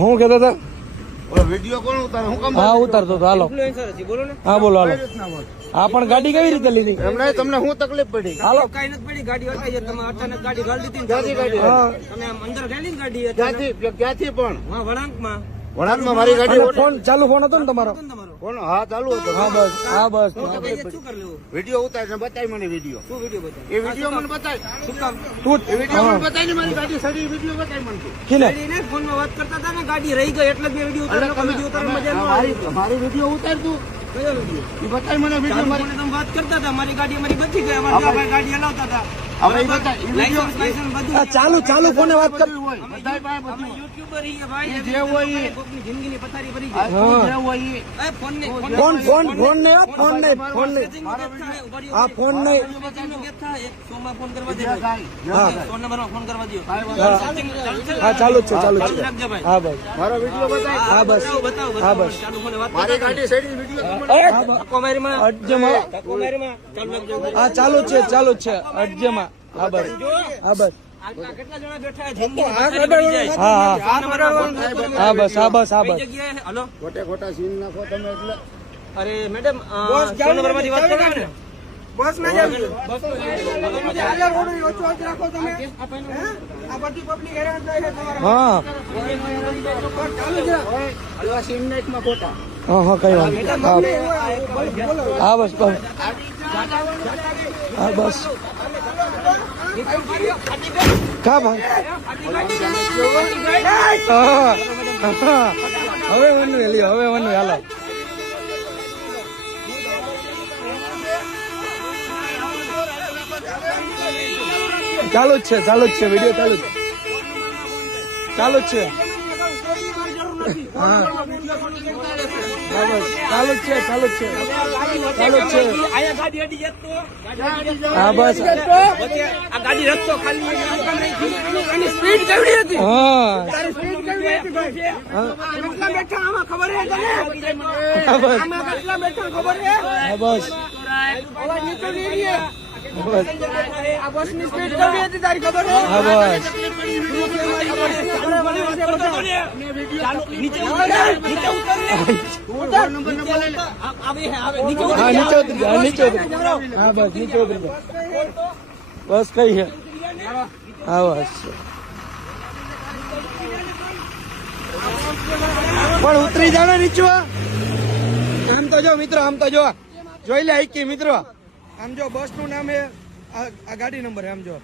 હું કહેતો હતો વિડીયો કોણ ઉતારે? હું કામ? હા ઉતારતો હતો. હાલો બોલો ને. હા બોલો હાલો. હા પણ ગાડી કેવી રીતે લીધી? એમને તમને શું તકલીફ પડી? હાલો કઈ નથી પડી, ગાડી હટાઈ છે. તમે અચાનક ગાડી ગાડી દીધી ક્યાંથી ગાડી? હા તમે આમ અંદર ગયેલી ને ગાડી ક્યાંથી પણ? હા વળાંકમાં વળાંકમાં મારી ગાડી અને ફોન ચાલુ ફોન હતો ને તમારો? તમારો કોણ? હા ચાલુ હતો. હા બસ હા બસ શું કરી લેવું? વિડીયો ઉતારે છે, બતાય મને વિડીયો. શું વિડીયો બતાવ? એ વિડીયો મને બતાય. શું કામ? તું એ વિડીયો મને બતાય ને મારી ગાડી સડી વિડીયો બતાય મને તું. કિને ગાડીને ફોનમાં વાત કરતા હતા ને, ગાડી રહી ગઈ એટલે જ મેં વિડીયો એટલે ઉતાર્યો. વિડીયો ઉતારવા મજા ન આવી. મારી વિડીયો ઉતાર તું. કયો વિડીયો? એ બતાય મને વિડીયો મારી. તમે વાત કરતા હતા, મારી ગાડી અમારી બચી ગઈ. અમારા ભાઈ ગાડી હલાવતા હતા. હવે એ બતાય. એ વિડીયો લાયસન્સ બધું આ ચાલુ ચાલુ ફોને વાત કર. બધું હોય. બધાય પાસે બધું અમે હોય. યુટ્યુબર છીએ ભાઈ. એ જે હોય એ. કોકની જિંદગીની પથારી ભરી આ ગઈ. તું જે હોય એ. એ ફોન ને ફોન ફોન ફોન નહીં હો, ફોન નહીં ફોન નહીં. હા ફોન નહીં. સોમાં ફોન કરવા દે. હા ફોન નંબરમાં ફોન કરવા દો. હા ચાલુ જ છે ચાલુ જ છે. રાખજો ભાઈ. હા બસ મારો વિડીયો બતાય. હા બસ બતાવો હા બતાવો. બસ. ચાલુ ફોને વાત મારી કરતા ગાડી સડી વિડીયો હતા. હા બસ. કોમેરીમાં અડજમાં કોમેરીમાં ચાલુ રાખજો. હા ચાલુ જ છે ચાલુ જ છે અડજમાં. હા બસ હા બસ આટલા કેટલા જણા બેઠા છે? જિંદગીની પથારી ભરી જાય. હા હા ફોન નંબરમાં ફોન હા બસ હા બસ હા કઈ બસ. જગ્યાએ? હલો ખોટે ખોટા સીન નાખો તમે એટલે. અરે મેડમ ફોન નંબરમાંથી વાત કરો ને. બસ ના જાવ. બસ આજે રોડ ઓછો જ રાખો તમે. આ બધી પબ્લિક હેરાન થાય છે તમારા. હા ચાલુ છે. હલવા સીન નાખમાં ખોટા. હા હા કઈ વાત નહીં. હા હા બસ બસ હા બસ કા ભાઈ હા હા. હવે વનુ લ્યો હવે વનુ હાલો. ચાલુ જ છે ચાલુ જ છે વિડીયો ચાલુ જ ચાલુ જ છે. હા હા બસ ચાલુ જ છે ચાલુ જ છે ચાલુ જ છે. આયા ગાડી અડી જતો. હા બસ આ ગાડી રસ્તો ખાલી એની સ્પીડ કેવડી હતી? હા તારી સ્પીડ કેવડી હતી ભાઈ? કેટલા બેઠા આમાં ખબર છે તને? હા બસ આમાં કેટલા બેઠા ખબર છે? હા બસ અવાજ નીચો નહીં રહે. બસ આ બસ ની સ્પીડ કેવડી હતી તારી ખબર છે? હા બસ નીચે ઉતર. હા નીચે ઉતરી જા નીચે ઉતરી જા. હા બસ નીચે ઉતરી જા બસ કઈ છે. હા બસ પણ ઉતરી જાવ ને નીચે. આમ તો જો મિત્રો આમ તો જો જોઈ લે આઈ મિત્રો. આમ જો બસ નું નામ છે, આ ગાડી નંબર આમ જો.